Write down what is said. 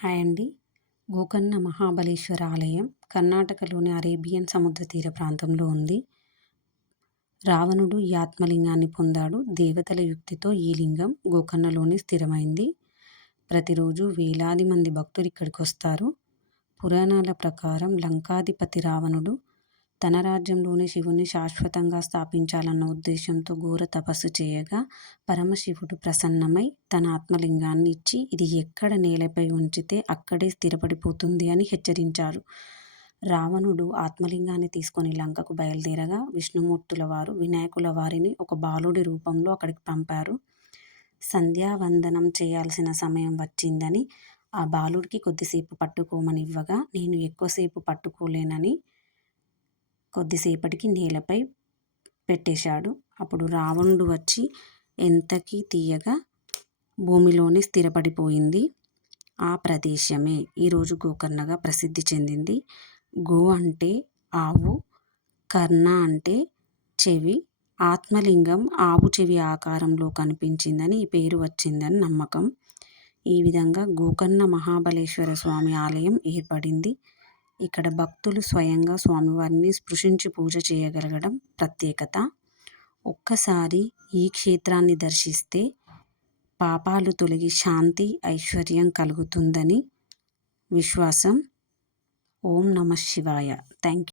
Hi అండి. గోకర్ణ మహాబలేశ్వర ఆలయం కర్ణాటకలోని అరేబియన్ సముద్ర తీర ప్రాంతంలో ఉంది. రావణుడు ఈ ఆత్మలింగాన్ని పొందాడు. దేవతల యుక్తితో ఈ లింగం గోకర్ణలోనే స్థిరమైంది. ప్రతిరోజు వేలాది మంది భక్తులు ఇక్కడికొస్తారు. పురాణాల ప్రకారం లంకాధిపతి రావణుడు తన రాజ్యంలోనే శివుని శాశ్వతంగా స్థాపించాలన్న ఉద్దేశంతో ఘోర తపస్సు చేయగా పరమశివుడు ప్రసన్నమై తన ఆత్మలింగాన్ని ఇచ్చి ఇది ఎక్కడ నేలపై ఉంచితే అక్కడే స్థిరపడిపోతుంది అని హెచ్చరించారు. రావణుడు ఆత్మలింగాన్ని తీసుకొని లంకకు బయలుదేరగా విష్ణుమూర్తుల వారు వినాయకుల వారిని ఒక బాలుడి రూపంలో అక్కడికి పంపారు. సంధ్యావందనం చేయాల్సిన సమయం వచ్చిందని ఆ బాలుడికి కొద్దిసేపు పట్టుకోమని ఇవ్వగా నేను ఎక్కువసేపు పట్టుకోలేనని కొద్దిసేపటికి నేలపై పెట్టేశాడు. అప్పుడు రావణుడు వచ్చి ఎంతకీ తీయగా భూమిలోనే స్థిరపడిపోయింది. ఆ ప్రదేశమే ఈరోజు గోకర్ణగా ప్రసిద్ధి చెందింది. గో అంటే ఆవు, కర్ణ అంటే చెవి. ఆత్మలింగం ఆవు చెవి ఆకారంలో కనిపించిందని ఈ పేరు వచ్చిందని నమ్మకం. ఈ విధంగా గోకర్ణ మహాబలేశ్వర స్వామి ఆలయం ఏర్పడింది. ఇక్కడ భక్తులు స్వయంగా స్వామివారిని స్పృశించి పూజ చేయగలగడం ప్రత్యేకత. ఒక్కసారి ఈ క్షేత్రాన్ని దర్శిస్తే పాపాలు తొలగి శాంతి, ఐశ్వర్యం కలుగుతుందని విశ్వాసం. ఓం నమః శివాయ. Thank you.